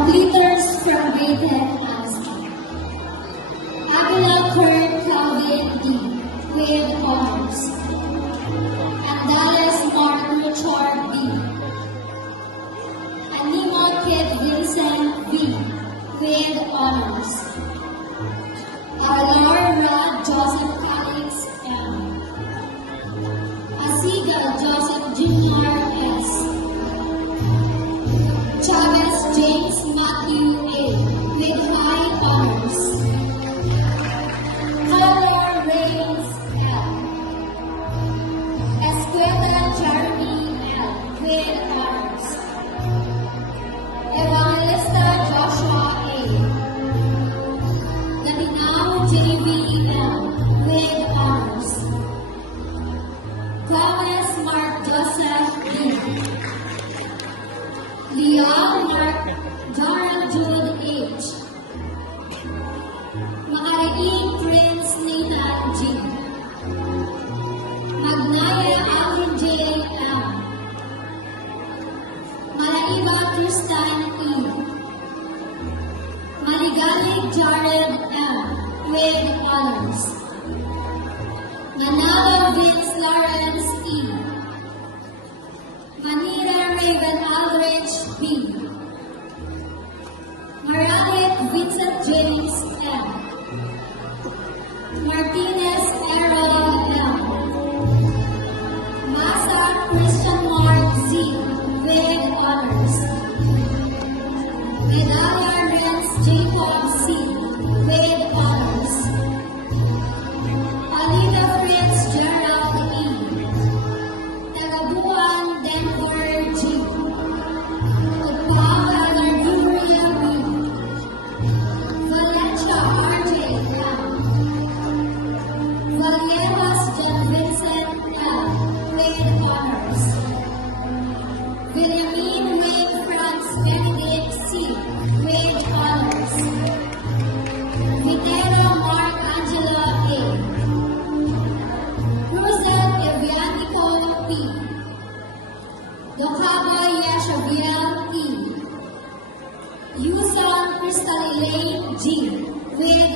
Completers from grade 10 ASCII. Avila Kurt Calvin D. with honors. And Dallas Mark Richard B. And Nemo Kid Vincent V. with honors. Laura Joseph Calix M. Asiga Joseph Jr. S. Chavez James Matthew A. with high honors. Color Reigns L. Escuela Jeremy L. with honors. Evangelista Joshua A. Natinao Genevieve L. with honors. Gomez Mark Joseph D. Leal Mark Darrell Jude H. Makaraing Prince Nathan G. Magnaya Alvin J. M. Malaiba Christine E. Maligalig Jared M. with honors. Manalo Vince Lawrence E. Manila Raven Aldrich B. Maralik Vincent James M. Martinez Errol M. Masa Christian Mark Z. with honors. Medalla Renz Jacob C. with honors. Alida Fritz Gerald E. Tagabuan Denver G. Paula Garduria B. Valencia R.J. M. Valieras John Vincent L. with honors. Williamine Wade Franz Benedict C. with honors. Vitero Mark Angela A. Rosette Evianico P. Dokaba Yashaviel E. Yusan Crystal Elaine G. with